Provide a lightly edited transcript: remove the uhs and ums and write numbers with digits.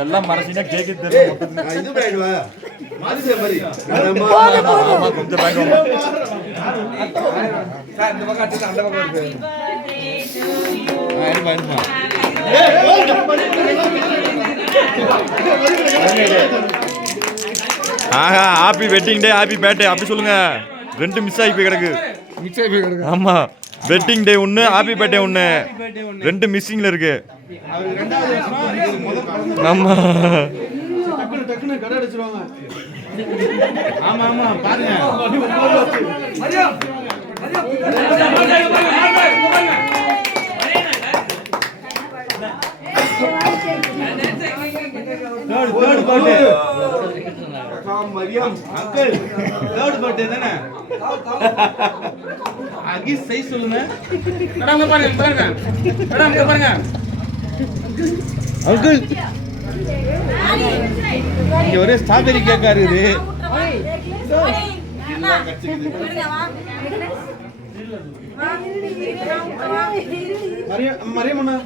எல்லாம் மறைச்சினா கேக்கு தெரியும். கொஞ்சம் ஆஹா happy wedding day happy birthday அப்படி சொல்லுங்க. ரெண்டு மிஸ் ஆகி போய் கிடக்கு. ஆமா வெட்டிங் டே ஒன்று ஹாப்பி பர்த்டே ஒன்று ரெண்டு மிஸ்ஸிங்ல இருக்கு. ஆமா ஆமா ஆமா பாருங்க. தேர்ட் பர்த்டே தானே அகி சை சொல்லுங்க. மேடம் பாருங்க பாருங்க மேடம் பாருங்க அங்கிள் இங்க ஒரே ஸ்ட்ராபெரி கேக்கா இருக்குது. மரியம்மண்ணா